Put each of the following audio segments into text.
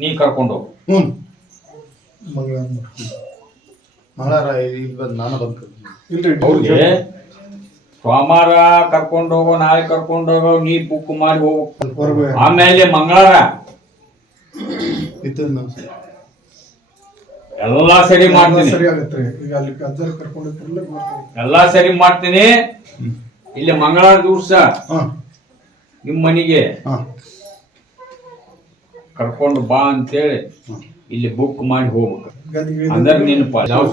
ನೀ ಕರ್ಕೊಂಡು ಹೋಗು. ಹ್ಞೂ ಮಂಗಳವಾರ ಮಂಗಳವಾರ ಇಲ್ಲಿ ಬಂದು ನಾನು ಬಂದು ಇಲ್ರಿ ಅವ್ರಿಗೆ ಸೋಮವಾರ ಕರ್ಕೊಂಡು ಹೋಗೋ ನಾಳೆ ಕರ್ಕೊಂಡು ಹೋಗೋ ನೀ ಬುಕ್ ಮಾಡಿ ಹೋಗು. ಹೊರಗೆ ಆಮೇಲೆ ಮಂಗಳವಾರ. ಇತ್ತು ಎಲ್ಲಾ ಸರಿ ಮಾಡ್ತೀನಿ. ಸರಿ ಆಗತ್ತೆ ಈಗ ಅಲ್ಲಿ ಅಜ್ಜರ್ ಕರ್ಕೊಂಡಿದ್ರಲ್ಲ ಬರ್ತಾರೆ ಎಲ್ಲಾ ಸರಿ ಮಾಡ್ತೀನಿ. ಇಲ್ಲಿ ಮಂಗಳವಾರ ದಿವಸ ನಿಮ್ ನಿಮ್ಮ ಮನೆಗೆ ಕರ್ಕೊಂಡು ಬಾ ಅಂತೇಳಿ ಇಲ್ಲಿ ಬುಕ್ ಮಾಡಿ ಹೋಗ್ಬೇಕು. ಅಂದ್ರೆ ನೆನಪ ಯಾವ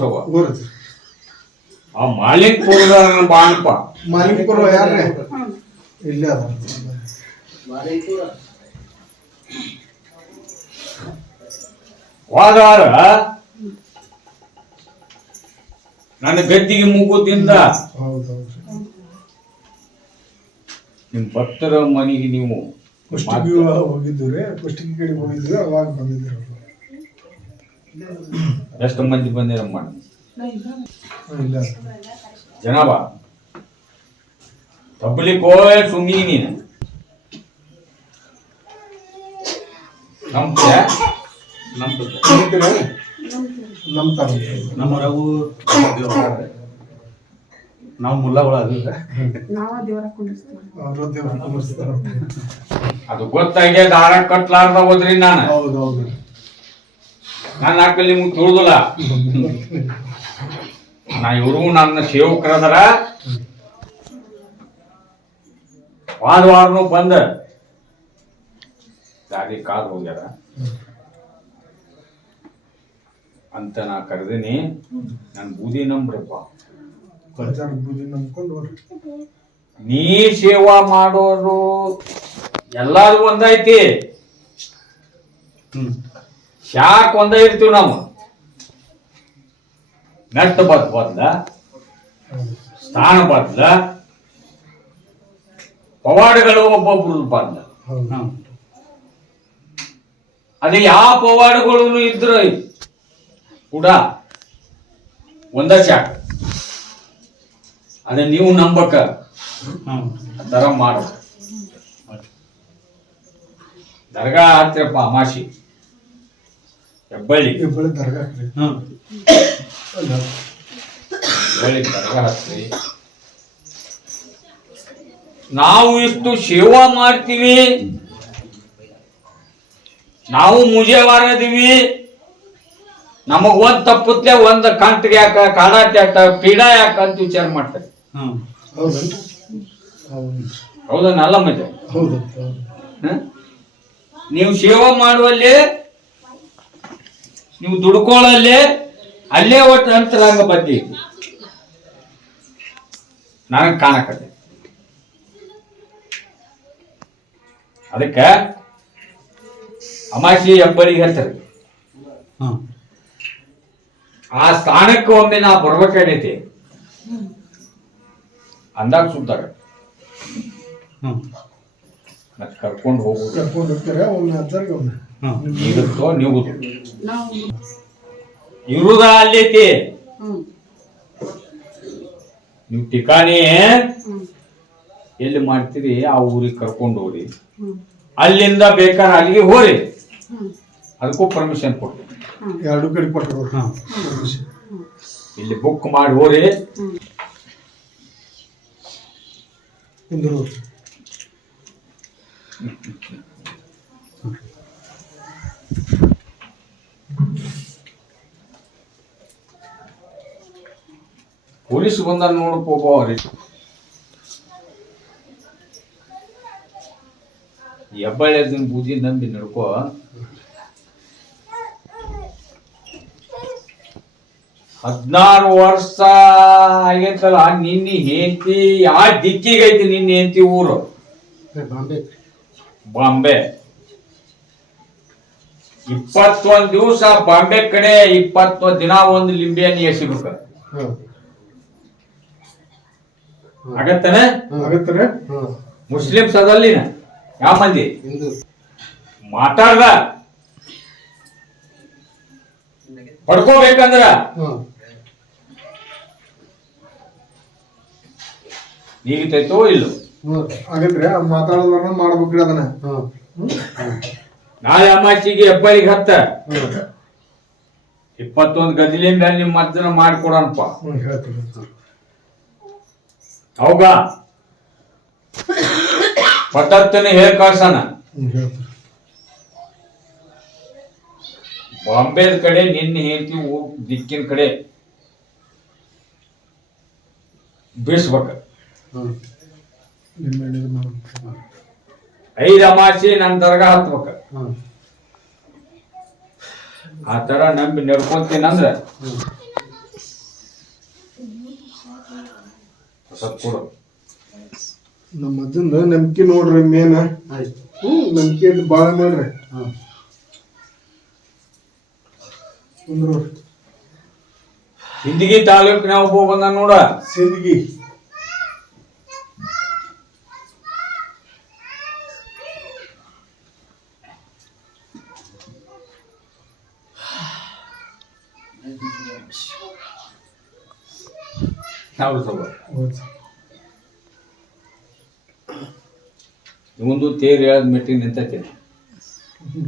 ಆ ಮಾಲಿಕ್ಪುರದ ಬಾಣಪ್ಪ ಮಾಲಿಕಪುರ ಯಾರ್ರಿ? ಇಲ್ಲೇ. ಹೋದಾರ ಹೋದವಾರ ನನ್ನ ಗದ್ದಿಗೆ ಮುಗುದಿಂದ ಹೌದು ಹೌದು ನಿಮ್ ಭಕ್ತರ ಮನೆಗೆ ನೀವು ಕುಷ್ಟಗಿ ಹೋಗಿದ್ದು ರೀ ಕುಷ್ಟಗಿ ಕಡೆ ಹೋಗಿದ್ವಿ ಅವಾಗ ಬಂದಿದ್ರು ಎಷ್ಟು ಮಂದಿ ಬಂದಿರಮ್ಮ ಮಾಡಿ. ಇಲ್ಲ. ಜನಾಬ ತಬ್ಬಲಿಕ್ಕೆ ಕೋಯ ಸುಮ್ಮನೆ ನೀನು. ನಂಬ್ತೀಯ? ನಂಬ್ತೀರಾ? ನಮ್ಮ ನಮ್ಮ ರಘು ನಾವು ಮುಲ್ಲಗಳ ಅದು. ಗೊತ್ತಾಗಿ ದಾರ ಕಟ್ಲಾರ್ದ ಹೋದ್ರಿ ನಾನು. ಹೌದು ಹೌದು ನನ್ನ ಹಾಕಲ್ಲಿ ನಿಮ್ಗೆ ತಿಳಿದಿಲ್ಲ? ನಾ ಇವರು ನನ್ನ ಸೇವಕರದರ. ವಾರ ವಾರನು ಬಂದ. ದಾರಿ ಕಾದು ಹೋಗ್ಯಾರ. ಅಂತ ನಾ ಕರೆದಿನಿ. ನನ್ ಬೂದಿ ನಂಬ್ರಪ್ಪ. ಅಜ್ಜಾರ್ ಬೂದಿ ನಂಬ್ಕೊಂಡು ಹೋಗ್ರಿ ನೀ ಸೇವಾ ಮಾಡೋರು ಎಲ್ಲಾರು ಒಂದೈತಿ. ಶಾಕ್ ಒಂದ ಇರ್ತೀವಿ ನಾವು ನೆಟ್ ಬದ್ ಬದ್ಲ. ಸ್ಥಾನ ಬದ್ಲ. ಪವಾಡಗಳು ಒಬ್ಬೊಬ್ರು ಬದ್ಲ. ಅದೇ ಅದು ಯಾವ ಪವಾಡಗಳು ಇದ್ರ ಕೂಡ ಒಂದ ಶಾಕ್. ಅದ ನೀವು ನಂಬಕ. ಹ್ಮ್. ಮಾಡ. ದರ್ಗಾ ಹತ್ತಿರಪ್ಪ ಅಮಾಶಿ ಹೆಬ್ಬಳ್ಳಿ. ಹೆಬ್ಬಳ್ಳಿ ದರ್ಗಾ ಹೆಬ್ಬಳ್ಳಿ ದರ್ಗಾ ನಾವು ಇಷ್ಟು ಸೇವಾ ಮಾಡ್ತೀವಿ. ನಾವು ಮುಜೇವಾರದೀವಿ ನಮಗ್ ಒಂದ್ ತಪ್ಪುತ್ತೆ ಒಂದ್ ಕಂಟಿಗೆ ಯಾಕ ಕಾಡಾಟ ಯಾಕ ಪೀಡಾ ಯಾಕ ಅಂತ ವಿಚಾರ ಮಾಡ್ತಾರೆ. ಹೌದು. ಹೌದನಲ್ಲ ಮತ್ತೆ ಹೌದು ಹೌದು. ಹ? ನೀವು ಸೇವಾ ಮಾಡುವಲ್ಲಿ ನೀವು ದುಡ್ಕೊಳ್ಳಲ್ಲಿ ಅಲ್ಲೇ ಒಟ್ಟು ಅಂತರಂಗ ಬದ್ದಿ. ನನಗೆ ಕಾಣಕತ್ತೆ. ಅದಕ್ಕೆ ಅಮಾಶಿ ಹೆಬ್ಬಳಿಗೆ ಹೇಳ್ತಾರೆ. ಹ್ಮ್ ಆ ಸ್ಥಾನಕ್ಕೆ ಒಮ್ಮೆ ನಾ ಬರ್ಬೇಕಾಗೈತಿ. ಅಂದಾಗ ಸುತ್ತಾಗ. ಮತ್ತೆ ಕರ್ಕೊಂಡು ಹೋಗುದು ಕರ್ಕೊಂಡು ಹೋಗ್ತಾರೆ? ನೀಗುತ್ತೋ ನೀಗುದು ನಾವು. ಇರುದ ಅಲ್ಲೈತಿ ನೀವು ಠಿಕಾಣಿ. ಎಲ್ಲಿ ಮಾಡ್ತೀರಿ? ಆ ಊರಿಗೆ ಕರ್ಕೊಂಡು ಹೋಗ್ರಿ. ಅಲ್ಲಿಂದ ಬೇಕಾದ್ರೆ ಅಲ್ಲಿಗೆ ಹೋರಿ ಅದಕ್ಕೂ ಪರ್ಮಿಷನ್ ಕೊಡ್ತೀವಿ ಎರಡು ಕಡೆ ಕೊಟ್ಟರು. ಇಲ್ಲಿ ಬುಕ್ ಮಾಡಿ ಹೋರಿ ಹ್ಮ್ ಕುಂದರು ಪೊಲೀಸ್ ಬಂದ ನೋಡಕ್ ಹೋಗೋರಿ ಹೆಬ್ಬಳ್ಳಿ ಬೂದಿ ನಂಬಿ ನಡ್ಕೋ. ಹದಿನಾರು ವರ್ಷ ಆಗೈತಲ್ಲ ನಿನ್ನೆ ಹೆಂಡತಿ ಯಾವ ದಿಕ್ಕಿಗೈತಿ ನಿನ್ನ ಹೆಂಡತಿ ಊರು. ಬಾಂಬೆ. ಬಾಂಬೆ. ಇಪ್ಪತ್ತೊಂದ್ ದಿವಸ ಬಾಂಬೆ ಕಡೆ ಇಪ್ಪತ್ತೊಂದ್ ದಿನ ಒಂದು ಲಿಂಬೆಯನ್ನು ಎಸಿಬೇಕು. ಆಗತ್ತನ? ಆಗತ್ತಾರೆ ಹಾಂ ಮುಸ್ಲಿಮ್ಸ್ ಅದಲ್ಲಿನ? ಯಾವ ಮಂದಿ? ಮಾತಾಡ್ದ. ಪಡ್ಕೋಬೇಕಂದ್ರ? ನೀಗಿತೈತೋ ಇಲ್ಲೋ? ಹ್ಞೂ ಆಗತ್ರಿ ಮಾತಾಡೋದನ್ನ ಮಾಡ್ಬೇಕ್ರಿ ಅದನ್ನ. ನಾಳೆ ಅಮಾಸಿಗೆ ಹೆಬ್ಬಳಿಗೆ ಹತ್ತ. ಇಪ್ಪತ್ತೊಂದು ಗದಿಲಿಂದ ನಿಮ್ಮ ಮದ್ದನ ಮಾಡಿಕೊಡಣಪ್ಪ. ಹೌಗ ಪಟ್ಟತ್ತನ ಹೇಳಿ ಕಳ್ಸಣ ಬಾಂಬೆದ ಕಡೆ ನಿನ್ನೆ ಹೇಳ್ತಿ ದಿಕ್ಕಿನ ಕಡೆ ಬೀಸ್ಬೇಕ ಐದು ಅಮಾಸಿ ನನ್ನ ದರ್ಗಾ ಹತ್ಬೇಕ. ಆ ತರ ನಂಬಿ ನಡ್ಕೊಂತೀನಂದ್ರ ಅಂದ್ರ. ಸ್ವಲ್ಪ ಕೊಡು. ನಮ್ಮ ಅಜ್ಜಂದ ನಂಬಿಕೆ ನೋಡ್ರಿ ಮೇನ. ಆಯ್ತು. ಹ್ಞೂ ನಂಬಿಕೆ ಭಾಳ ಮಾಡ್ರಿ ಹಾಂ. ಹಿಂದಿಗಿ ತಾಲೂಕಿನ ಒಬ್ಬ ಬಂದ ನೋಡ. ಸಿಂದಗಿ. ಸರ್ ಇವಂದು ತೇರ್ ಹೇಳದ್ ಮೆಟ್ಟಿ ನಿಂತೈತಿ?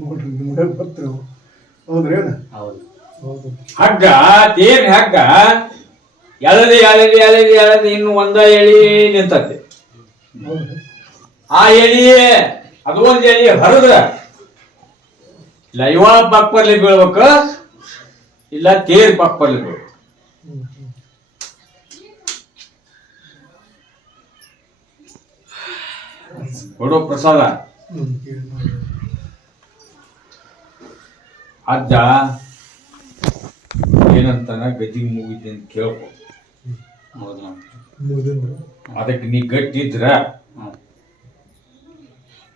ನೋಡ್ರಿ ನಿಮ್ಗೆ ಬರ್ತೀರ ಹೌದ್ರಿ ಹೌದು. ಹೌದು. ಹಗ್ಗ ತೇರ್ ಹಗ್ಗ ಎಳದಿ ಎಳದಿ ಎಳದಿ ಎಳದಿ ಇನ್ನು ಒಂದ ಎಳಿ ನಿಂತತೆ. ಆ ಎಳಿ ಅದು ಒಂದ್ ಎಳಿ ಹರಿದ್ರ ಇಲ್ಲ ಪಕ್ಕ ಬೀಳ್ಬೇಕು ಇಲ್ಲ ತೇರ್ ಬರ್ಲಿ ಬೀಳ್ಬೇಕು ಹ್ಮ್ ಹ್ಮ್ ಕೊಡೋ ಪ್ರಸಾದ. ಅಜ್ಜ ಏನಂತಾನ ಗದಿ ಮುಗಿದಿ ಅಂತ ಕೇಳ್ಕೊ. ಅದಕ್ಕೆ ನೀ ಗಟ್ಟಿ ಇದ್ರ ಹಾಂ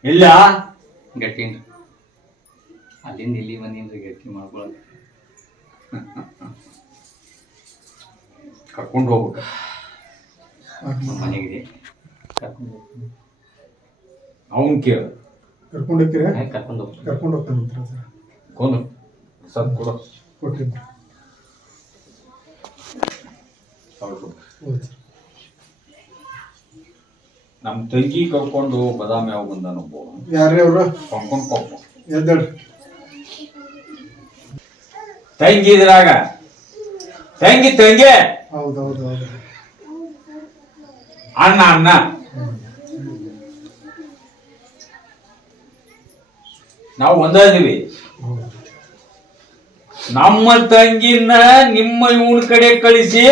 ಇಲ್ಲ? ಗಟ್ಟಿ ಅಲ್ಲಿಂದ ಇಲ್ಲಿ ಬಂದಿಂದ ಗಟ್ಟಿ ಮಾಡ್ಕೊಳಕ್ಕೆ ಕರ್ಕೊಂಡು ಹೋಗ್ಬೇಕು. ಮನೆಗಿದೆ ಕರ್ಕೊಂಡು ಹೋಗ್ತೀನಿ. ಅವನ್ ಕೇಳು. ಕರ್ಕೊಂಡು ಹೋಗ್ತೀರಾ? ಕರ್ಕೊಂಡು ಹೋಗ್ತೀನಿ. ಕರ್ಕೊಂಡು ಹೋಗ್ತಾನೆ ಸರ್ ಕೊಂದು ಸರ್ ಕೊಡು. ಕೊಟ್ಟಿದ್ದು ಹೌದು. ನಮ್ಮ ತಂಗಿ ಕರ್ಕೊಂಡು ಬದಾಮಿ ಯಾವ ಬಂದಾನೊಬ್ಬ ಯಾರೇ ಅವರು? ಕೊಂಡ್ಕೊಂಡು ಕೊಪ್ಪ ಎದ್ದೇಳಿ. ತಂಗಿ ಇದ್ರಾಗ. ತಂಗಿ ತಂಗಿ. ಹೌದು ಹೌದು ಹೌದು. ಅಣ್ಣ ಅಣ್ಣ. ನಾವು ಒಂದಾದೀವಿ ನಮ್ಮ ತಂಗಿನ ನಿಮ್ಮ ಇವನ ಕಡೆ ಕಳಿಸಿ.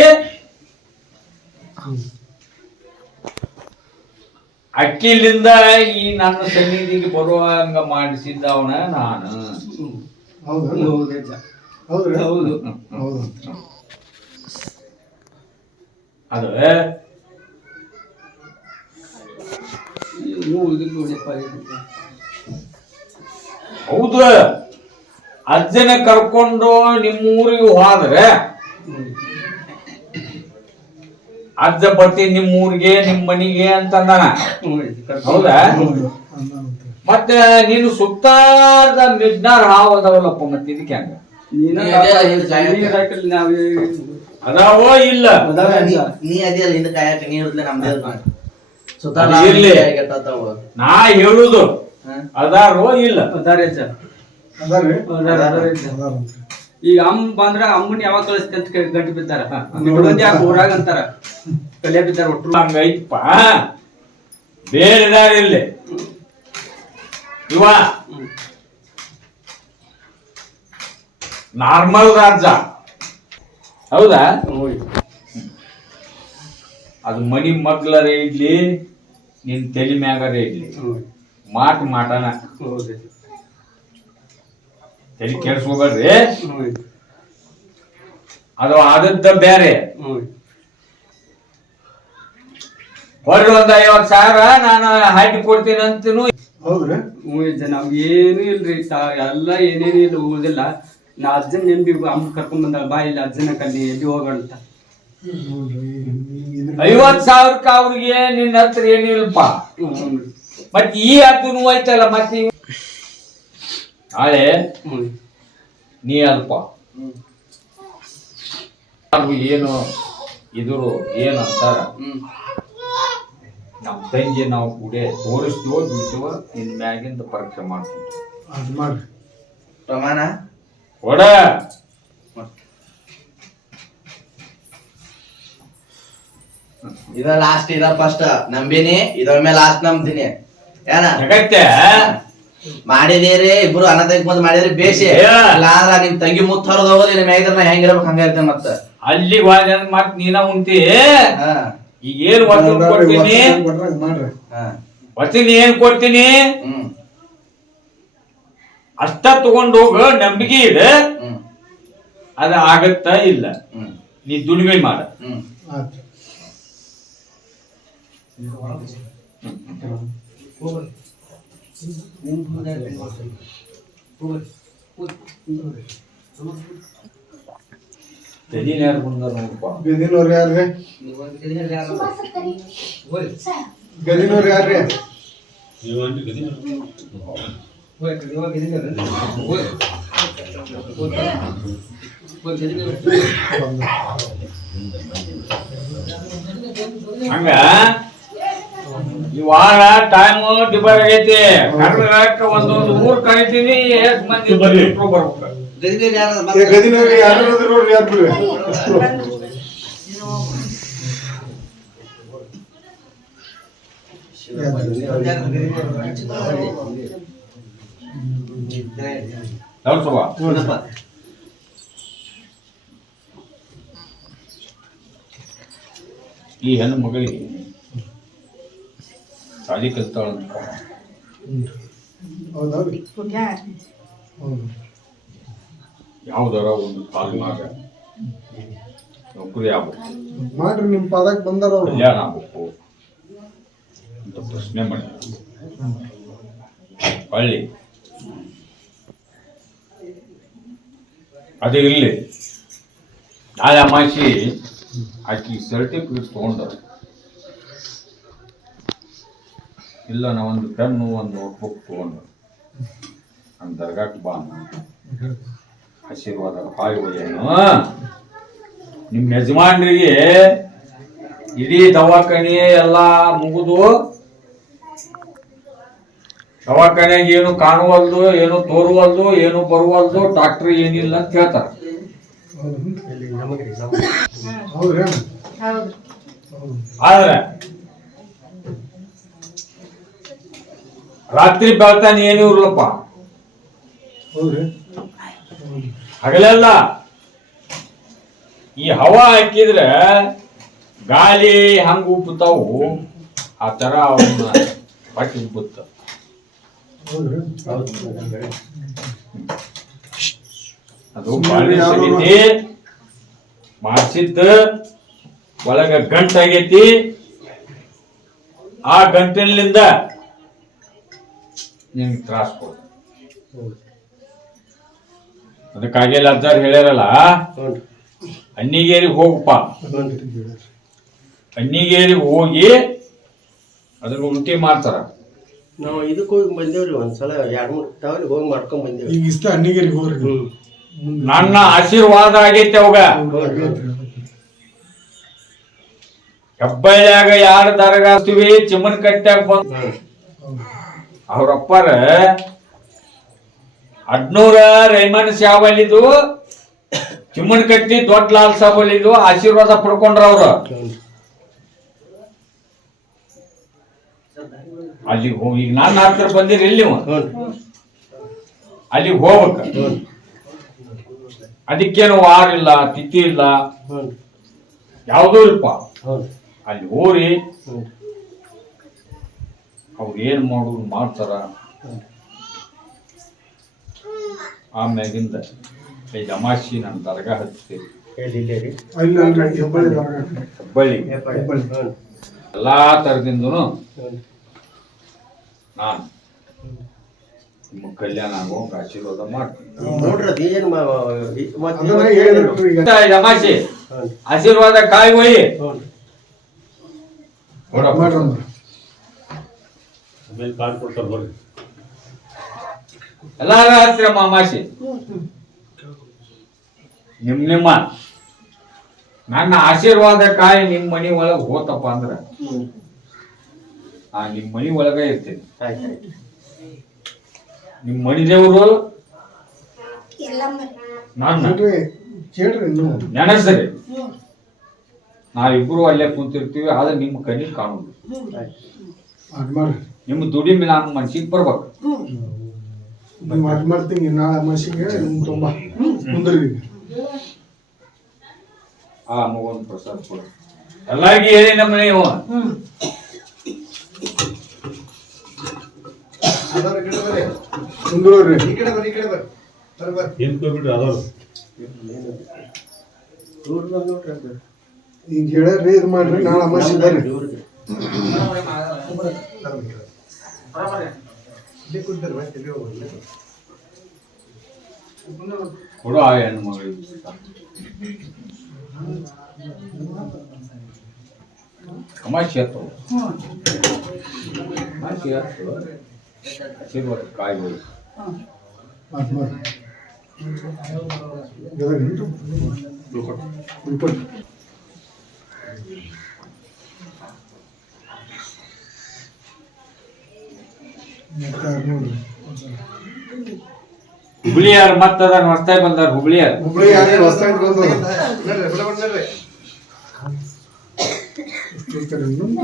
ಅಕ್ಕಿಲಿಂದ ಈ ನನ್ನ ಸನ್ನಿಧಿಗೆ ಬರುವಂಗ ಮಾಡಿಸಿದ್ದವನ ನಾನು. ಹೌದು. ಹೌದ್ರಿ ಹೌದು. ಅಜ್ಜನ ಕರ್ಕೊಂಡು ನಿಮ್ಮ ಊರಿಗೆ ಹೋದ್ರೆ ಅಜ್ಜ ಬರ್ತೀನಿ ನಿಮ್ಮ ಊರಿಗೆ ನಿಮ್ಮ ಮನಿಗೆ ಅಂತಂದಾನ. ಹೌದಾ. ಮತ್ತೆ ನೀನು ಸುತ್ತಾದ ಮಿಡ್ನಾರ್ ಹಾವದವಲ್ಲಪ್ಪ ಅದಾವಲ್ಲಪ್ಪ ಮತ್ತೆ ಇದಕ್ಕೆ ಹಂಗ? ಅದಾವೋ ಇಲ್ಲ? ನೀ ಅದೇ ಹಿಂದ ಕಾಯಕ ನೀ ಇರ್ಲಿ ನಮ್ದೇ ಅದು ಇರ್ಲಿ. ನಾ ಹೇಳುದು ಅದಾರೋ ಇಲ್ಲ? ಅದಾರೆ ಸರ್. ಈಗ ಅಮ್ಮ ಬಂದ್ರ ಅಮ್ಮನ್ ಯಾವಾಗ ಕಳಿಸ್ತಿ ಅಂತ ಗಟ್ಟಿ ಗಂಟು ಬಿದ್ದಾರ? ಯಾಕೆ ಊರಾಗ ಅಂತಾರ. ಕಲಿಯ ಬಿದ್ದಾರ ಒಟ್ಟು ಹಂಗೈತಪ್ಪ. ಬೇರೆ ದಾರಿ ಇಲ್ಲಿ ಇವ. ನಾರ್ಮಲ್ ರಾಜ ಹೌದಾ? ಅದು ಮನಿ ಮಗ್ಲರೇ ಇಡ್ಲಿ ನಿನ್ ತಲೆ ಮ್ಯಾಗರೇ ಇಡ್ಲಿ ಮಾಟ್ ಮಾಡಣ ತಲೆ ಕೆಡ್ಸ್ಕೋಬೇಡ್ರಿ. ಅದು ಆದದ್ದ ಬೇರೆ ಹೊರಗೆ ಒಂದ್ ಐವತ್ ಸಾವಿರ ನಾನು ಹಾಕಿ ಕೊಡ್ತೀನಿ ಅಂತನು ಹೌದ್ರಿ ನಾವ್ ಏನು ಇಲ್ರಿ ತಾ- ಎಲ್ಲ ಏನೇನು ಇಲ್ಲ ನಾ ಅಜ್ಜನ್ ನೆಂಬಿ ಅಮ್ಮ ಕರ್ಕೊಂಡ್ ಬಂದ ಬಾ ಇಲ್ಲ ಅಜ್ಜನ ಕಲ್ಲಿ ಎಲ್ಲಿ ಹೋಗಂತ ಐವತ್ ಸಾವಿರಕ್ಕ ಅವ್ರಿಗೆ ನಿನ್ನ ಹತ್ರ ಏನಿಲ್ಲಪ್ಪ. ಮತ್ ಈ ಅದು ಆಯ್ತಲ್ಲ ಮತ್ತೆ ಆಳೆ ನಾಳೆ ನೀ ಅಲ್ಪ. ಅವ್ರು ಏನು ಇದ್ರು ಏನು ಅಂತಾರ? ನಮ್ ತಂಗಿ ನಾವು ಕೂಡ ತೋರಿಸ್ತೀವೋ ಬಿಡ್ತೀವೋ ನಿನ್ ಮ್ಯಾಗಿಂದ ಪರೀಕ್ಷೆ ಮಾಡ್ತೀವಿ. ಪ್ರಮಾಣ? ಕೊಡ. ಇದ ಲಾಸ್ಟ್ ಇದ ಫಸ್ಟ್ ನಂಬಿನಿ ಇದೊಮ್ಮೆ ಲಾಸ್ಟ್ ನಂಬ್ತೀನಿ. ಏನ? ಜಗತ್ತೆ ಅನ್ನ ಇಬ್ರು ಅನಂತಕ್ಕೆ ಬಂದ್ ಮಾಡಿದ್ರಿ ಬೇಸಿ ಏ. ಇಲ್ಲ ಅಂದ್ರ ನಿಮ್ ತಂಗಿ ಮುತ್ತ ಹೊರದ್ ಹೋಗೋದು ನಿಮ್ ಹೆಂಗಿದ್ರ ಹೆಂಗಿರ್ಬೇಕು ಹಂಗ ಇರ್ತೇನೆ ಮತ್ತ. ಅಲ್ಲಿ ಹೋದ ಮತ್ ನೀನ ಉಂಟಿ ಹಾ. ಈಗ ಏನ್ ವಚನ ಕೊಡ್ತೀನಿ? ಕೊಟ್ರಂಗ್ ಮಾಡ್ರಿ. ಹಾ. ವಚನ ಏನ್ ಕೊಡ್ತೀನಿ? ಹ್ಮ್. ಅಷ್ಟ ತಗೊಂಡ್ ಹೋಗ ನಂಬಿಕೆ ಇದೆ ಹ್ಮ್. ಅದ ಆಗತ್ತ ಇಲ್ಲ? ಹ್ಮ್. ನೀ ದುಡಿಮೆ ಮಾಡ. ಹ್ಮ್. ಆಯ್ತು. ತಲಿ ನೇರ ಬಂದ ನೋಡಪ್ಪ ಗದಿನವ್ರು ಯಾರ್ರಿ ಗದಿನವ್ರು ಯಾರ್ರಿ ಹಂಗ ಈ ವಾರ ಟೈಮ್ ಡಿಫರ್ ಆಗೈತಿ. ಕರ್ನಾಟಕ ಒಂದೊಂದು ಊರ್ ಕರಿತೀನಿ ಎಷ್ಟ್ ಮಂದಿ ಬರ್ಬೇಕು. ಈ ಹೆಣ್ಣು ಮಗಳಿಗೆ ಸಾಲಿ ಕಲ್ತಾಳ ಯಾವ್ದಾರ ಒಂದು ಕಾಲ್ನಾಗ ನೌಕರಿ ಆಗ್ಬೇಕು. ಮಾಡ್ರಿ ನಿಮ್ ಪಾದಕ್ಕೆ ಬಂದಾರ ಅವ್ರು. ಕಲ್ಯಾಣ ಆಗ್ಬೇಕು. ಅಂತ ಪ್ರಶ್ನೆ ಮಾಡಿ. ಹಳ್ಳಿ. ಅದೇ ಇಲ್ಲಿ. ನಾಳೆ ಅಮಾಸಿ. ಆಕಿ ಸರ್ಟಿಫಿಕೇಟ್ ತೊಗೊಂಡ ಇಲ್ಲ ನಾ ಒಂದು ಪೆನ್ನು ಒಂದು ನೋಟ್ಬುಕ್ ತೊಗೊಂಡು. ನನ್ನ ದರ್ಗಾಕ್ಕೆ ಬಾ ಆಶೀರ್ವಾದ ಹಾಯ್ ಏನು ನಿಮ್ಮ ಯಜಮಾನ್ರಿಗೆ ಇಡೀ ದವಾಖಾನೆ ಎಲ್ಲ ಮುಗಿದು. ದವಾಖಾನೆಗೆ ಏನು ಕಾಣುವಲ್ದು ಏನು ತೋರುವಲ್ದು ಏನು ಬರುವಲ್ದು ಡಾಕ್ಟರ್ ಏನಿಲ್ಲ ಅಂತ ಹೇಳ್ತಾರೆ ಹೌದ್ರಿ ಹೌದು ಹೌದು. ಆದ್ರೆ ರಾತ್ರಿ ಬೆಳ್ತಾನೆ ಏನು ಇವ್ರಲ್ಲಪ್ಪ ಹಗಲಲ್ಲ ಈ ಹವಾ ಹಾಕಿದ್ರೆ ಗಾಳಿ ಹಂಗ ಉಪ್ಪುತ್ತಾವು ಆ ತರ ಅವನ್ನ ಪಟ್ಟಿ ಉಪ್ಪುತ್ತ. ಅದು ಸಗೈತಿ. ಮಾಡಿಸಿದ್ದ ಒಳಗ ಗಂಟಾಗೈತಿ. ಆ ಗಂಟಲಿಂದ ನಿನ್ಗೆ ತ್ರಾಸ ಕೊಡ. ಅದಕ್ಕಾಗಿ ಅಜ್ಜಾರ್ ಹೇಳ್ಯಾರಲ್ಲ ಅಣ್ಣಿಗೇರಿಗೆ ಹೋಗಪ್ಪ ಅಣ್ಣಿಗೇರಿಗೆ ಹೋಗಿ ಅದ್ರ ಉಂಟಿ ಮಾಡ್ತಾರ. ನಾವು ಇದಕ್ಕೆ ಹೋಗಿ ಬಂದೇವ್ರಿ ಒಂದ್ಸಲ ಎರಡು ಮೂರು ತಾವಲ್ಲಿ ಹೋಗಿ ಮಾಡ್ಕೊಂಡ್ ಬಂದೇವ್ರಿ. ಈಗ ಇಷ್ಟ ಅಣ್ಣಿಗೇರಿಗೆ ಹೋಗ್ರಿ. ನನ್ನ ಆಶೀರ್ವಾದ ಆಗೈತೆ ಅವಾಗ. ಹೆಬ್ಬಳ್ಳಿಯಾಗ ಯಾರ ದರಗಾಸ್ತೀವಿ ಚಿಮ್ಮನ್ ಕಟ್ಟಾಗ ಬಂದ್ ಅವ್ರಪ್ಪರ ಹಡ್ನೂರ ರೈಮನ್ ಶಾವಲಿದು ಚಿಮ್ಮನ್ ಕಟ್ಟಿ ದೊಡ್ಡ ಲಾಲ್ ಸಾಬಲಿದು ಆಶೀರ್ವಾದ ಪಡ್ಕೊಂಡ್ರ ಅವ್ರು. ಅಲ್ಲಿ ಹೋಗಿ ಈಗ ನಾನ್ ಹತ್ರ ಬಂದಿರಿ ಇಲ್ಲಿ ಅಲ್ಲಿಗೆ ಹೋಗ್ಬೇಕ. ಅದಕ್ಕೇನು ವಾರ ಇಲ್ಲ ತಿಥಿ ಇಲ್ಲ. ಯಾವುದೂ ಇಲ್ಪ. ಅಲ್ಲಿ ಹೋರಿ. ಅವ್ರು ಏನು ಮಾಡೋದು ಮಾಡ್ತಾರ. ಆಮ್ಯಾಗಿಂದ ಈ ಜಮಾಶಿ ನನ್ನ ದರ್ಗಾ ಹಚ್ತೀವಿ ಅಲ್ರಿ ಹೆಬ್ಬಳ್ಳಿ ಎಲ್ಲಾ ತರದಿಂದನು ನಾನು ನಿಮ್ಮ ಕಲ್ಯಾಣ ಆಗೋ ಆಶೀರ್ವಾದ ಮಾಡ್ತೀನಿ. ಆಶೀರ್ವಾದ ಕಾಯಿ ಒಯ್ಯಿ ಹ್ಞೂ ಕಾರ್ಡ್ ಕೊಡ್ತಾರೆ ಬರ್ರಿ ಎಲ್ಲಾರ ಹತ್ತಿರ ಮಾಮಾಸಿ ನಿಮ್ ನಿಮ್ಮ ನನ್ನ ಆಶೀರ್ವಾದ ಕಾಯಿ ನಿಮ್ ಮನಿ ಒಳಗ ಹೋತಪ್ಪ ಅಂದ್ರ. ಆ ನಿಮ್ ಮನಿ ಒಳಗ ಇರ್ತೀನಿ. ನಿಮ್ ಮನಿ ನಿಮ್ಮ ಮನಿ ದೇವರು ಇನ್ನು. ನೆನಸ್ರಿ. ನಾವಿಬ್ರು ಅಲ್ಲೇ ಕುಂತಿರ್ತೀವಿ ಆದ್ರೆ ನಿಮ್ಮ ಕಣ್ಣಿಗೆ ಕಾಣುದು. ನಿಮ್ಮ ದುಡಿಮೆ ನಾನು ಮನ್ಸಿಗೆ ಬರ್ಬೇಕು. ನೀವು ಅದ್ ಮಾಡ್ತೀನಿ ನಾಳೆ ಮನ್ಸಿಗೆ ನಿಮ್ಗೆ ತುಂಬ ಕುಂದ್ರಿ ಆ ಮಗೊಂದು ಪ್ರಸಾದ ಕೊಡ. ಎಲ್ಲಾಗಿ ಹೇಳಿ ನಮ್ಮ ನೀವು ಕುಂದ್ರಿ ಈಗ ಹೇಳ್ರಿ ಇದು ಮಾಡ್ರಿ ನಾಳೆ ಅಮಾಸಿ ಬರ್ರಿ ಕೊಡು ಆ ಹೆಣ್ಣು ಮಗಳಿಗೆ ಅಮಾಶಿ ಹತ್ತು ಅಮಾಶಿ ಹತ್ತು ಆಶೀರ್ವಾದ ಕಾಯಿ ಹೋಗಿ ಅದ್ ಮಾಡ್ರಿ ಗದಗ ಉಳ್ಕೊಟ್ಟು ಮತ್ತೆ ಯಾರ್ ನೋಡ್ರಿ ಹುಬ್ಳಿಯಾರ ಮತ್ತದ ಹೊಸ್ತಾಗಿ ಬಂದಾರ ಹುಬ್ಳಿಯಾರ. ಹುಬ್ಳಿ ಯಾರು ಹೊಸ್ದಾಗಿ ಬಂದದ ಈ ಕಡೆ ಇನ್ನೊಂದು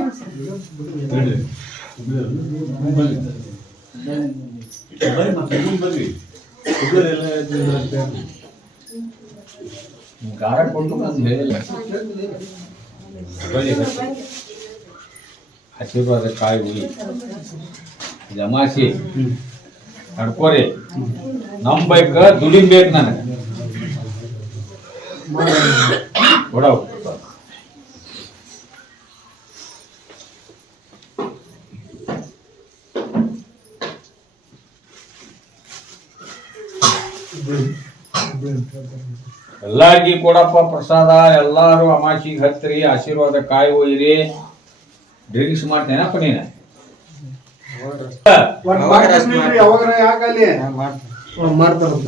ಗಾರ ಕೊಟ್ಟು ಬಂದು ಹೇಳಿಲ್ಲ ಬನ್ನಿ, ಬನ್ನಿ. ಆಶೀರ್ವಾದ ಕಾಯಿ ಹುಳಿ. ಜಮಾಸಿ. ನಡ್ಕೋರಿ ನಮ್ ಬೈಕ್ ದುಡಿಬೇಕು ನನಗೆ. ಕೊಡವು ಎಲ್ಲಾರ್ಗಿ ಕೊಡಪ್ಪ ಪ್ರಸಾದ ಎಲ್ಲಾರು ಅಮಾಸಿಗೆ ಹತ್ತಿರಿ ಆಶೀರ್ವಾದ ಕಾಯಿ ಒಯ್ಯಿರಿ ಡ್ರಿಂಕ್ಸ್ ಮಾಡ್ತೇನಪ್ಪ ನೀನು.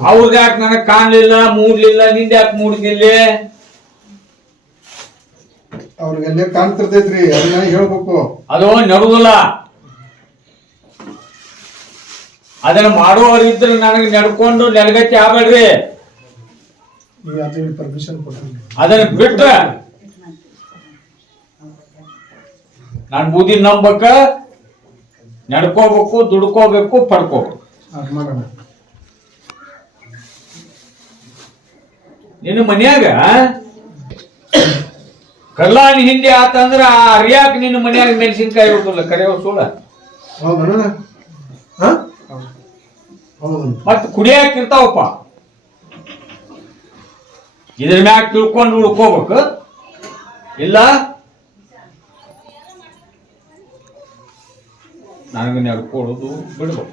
ಅವ್ರದ್ದು ಯಾಕೆ ನನಗೆ ಕಾಣ್ಲಿಲ್ಲ ಮೂಡ್ಲಿಲ್ಲ ನಿಂದ ಯಾಕೆ ಮೂಡ್ಲಿಲ್ಲ ಅವ್ರಿಗೆಲ್ಲ ಕಾಣ್ತಿರ್ತೈತ್ರಿ ಅದನ್ನ ಹೇಳ್ಬೇಕು. ಅದು ನಡುವಲ್ಲ ಅದನ್ನ ಮಾಡುವವರಿದ್ರೆ ನನಗೆ ನಡ್ಕೊಂಡು ನೆಲಗಟ್ಟಿ ಆಗ್ಬೇಡ್ರಿ. ಪರ್ಮಿಷನ್ ಅದನ್ನ ಬಿಟ್ರ. ನಾನು ಬೂದಿ ನಂಬಕ ನಡ್ಕೋಬೇಕು ದುಡ್ಕೋಬೇಕು ಪಡ್ಕೋಬೇಕು. ನಿನ್ನ ಮನ್ಯಾಗ ಕಲ್ಲಾಣಿ ಹಿಂದೆ ಆತಂದ್ರ ಆ ಅರಿಯಾಕ ನಿನ್ನ ಮನ್ಯಾಗ ಮೆಣಸಿನ್ಕಾಯಿ ಬಿಡ್ತಲ್ಲ ಕರೆಯೋ ಸುಳ್ಳ ಮತ್ ಕುಡಿಯಾಕ ಇರ್ತಾವಪ್ಪ. ಇದ್ರ ಮ್ಯಾಗ ತಿಳ್ಕೊಂಡು ಉಳ್ಕೋಬೇಕು. ಇಲ್ಲ? ನನಗೆ ನಡ್ಕೊಳ್ಳೋದು ಬಿಡ್ಬೇಕು.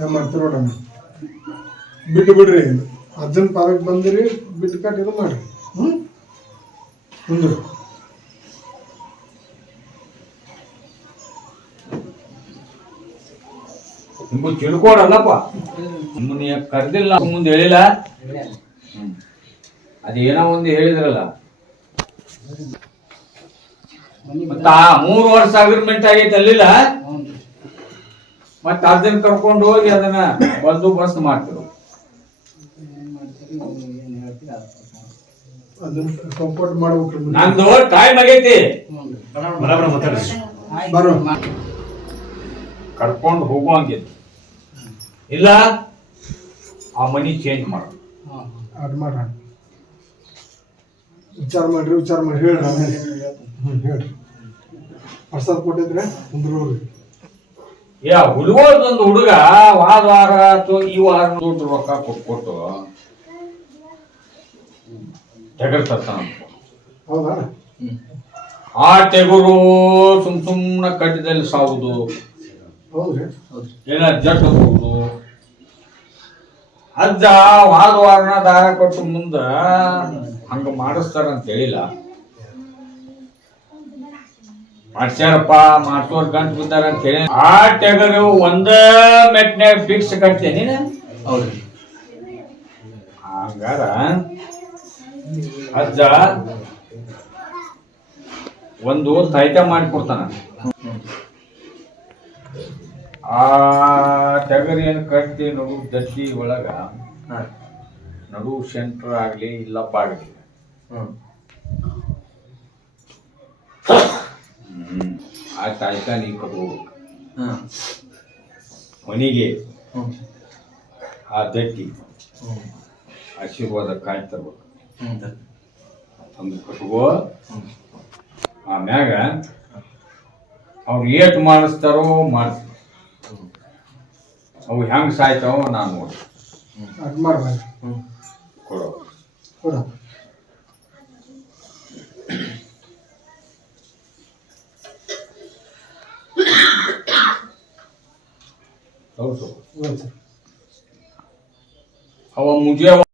ಏನು ಮಾಡ್ತೀರಿ ಬಿಟ್ಟು ಬಿಡ್ರಿ. ಅಜ್ಜನ ಪಾಲಕ್ ಬಂದಿರಿ ಬಿಟ್ಟು ಕಟ್ ಇದು ಮಾಡ್ರಿ. ಹ್ಮ್? ನಿಮ್ಮ ನಿಮ್ಗೂ ತಿಳ್ಕೊಡಲ್ಲಪ್ಪ. ನಿಮ್ಮನ್ನ ಕರ್ದಿಲ್ಲ? ಮುಂದೆ ಹೇಳಿಲ್ಲ? ಹ್ಮ್. ಅದೇನೋ ಒಂದು ಹೇಳಿದ್ರಲ್ಲ. ಮತ್ತ ಆ ಮೂರು ವರ್ಷ ಅಗ್ರಿಮೆಂಟ್ ಆಗೈತೆ ಅಲ್ಲಿಲ್ಲ? ಮತ್ತ ಅದನ್ನ ಕರ್ಕೊಂಡು ಹೋಗಿ ಅದನ್ನ ಬಂದೋಬಸ್ತ್ ಮಾಡ್ತಿರು. ಕಂಪೋರ್ಟ್ ಮಾಡ್ಬೇಕ್ರಿ ನಂದು ಟೈಮ್ ಆಗೈತಿ. ಬರೋ. ಕರ್ಕೊಂಡು ಹೋಗುವಂಗ ಇಲ್ಲ ಆ ಮನಿ ಚೇಂಜ್ ಮಾಡು. ಅದು ಮಾಡ್ರ ವಿಚಾರ ಮಾಡ್ರಿ ವಿಚಾರ ಮಾಡಿ ಹೇಳ್ರಿ ಹೇಳ್ರಿ. ಪ್ರಸಾದ್ ಕೊಟ್ಟಿದ್ರೆ ಕುಂದ್ರೋರಿ. ಯಾ ಹುಡುಗದೊಂದು ಹುಡುಗ ವಾದ ವಾರ ಅಥವಾ ಈ ವಾರ ದುಡ್ಡು ರೊಕ್ಕ ಕೊಟ್ಟು ಕೊಟ್ಟು ತೆಗರ್ತಾನ ಹೌದಾ? ಆ ತೆಗುರು ಸುಮ್ ಸುಮ್ಮನೆ ಕಟ್ಟಿದಲ್ಲಿ ಸಾವುದು. ಏನ ಜಟ್ ಹೋಗುದು ಅಜ್ಜ ವಾದ ವಾರನ ದಾರ ಕೊಟ್ಟು ಮುಂದ ಹಂಗ ಮಾಡಿಸ್ತಾರಂತ ಹೇಳಿಲ್ಲ. ಮಾಡ್ಸ್ಯಾರಪ್ಪ ಮಾಡ್ಸೋರ್ ಗಂಟು ಬಿದ್ದಾರ ಅಂತ ಹೇಳಿ. ಆ ಟೆಗರು ಒಂದ ಮೆಟ್ನ್ಯಾಗ ಫಿಕ್ಸ್ ಕಟ್ತೇನೆ ಹೌದ್ರಿ. ಹಂಗಾರ ಅಜ್ಜ ಒಂದು ತಾಯ್ತ ಮಾಡಿಕೊಡ್ತಾನ. ಆ ಟಗರ್ ಏನು ಕಟ್ತಿ ನಡು ದತ್ತಿ ಒಳಗ. ನಡು ಸೆಂಟ್ರ್ ಆಗ್ಲಿ ಇಲ್ಲಪ್ಪ ಬಾಗ್ಲಿ ಆ ತಾಯ್ಕ ನೀ ಕಟ್ಕೋಬೇಕು ಮನೆಗೆ. ಆ ದಟ್ಟಿ. ಆಶೀರ್ವಾದ ಕಾಯ್ತಿರ್ಬೇಕು ತಂದು ಕಟ್ಕೋ. ಆಮ್ಯಾಗ ಅವ್ರು ಏಟ್ ಮಾಡಿಸ್ತಾರೋ ಮಾಡಿಸ್. ಅವು ಹೆಂಗ್ ಸಾಯ್ತಾವೋ ನಾನು ನೋಡಿ ಕೊಡೋ. ಕೊಡ. ಅವ ಮುಗಿಯವ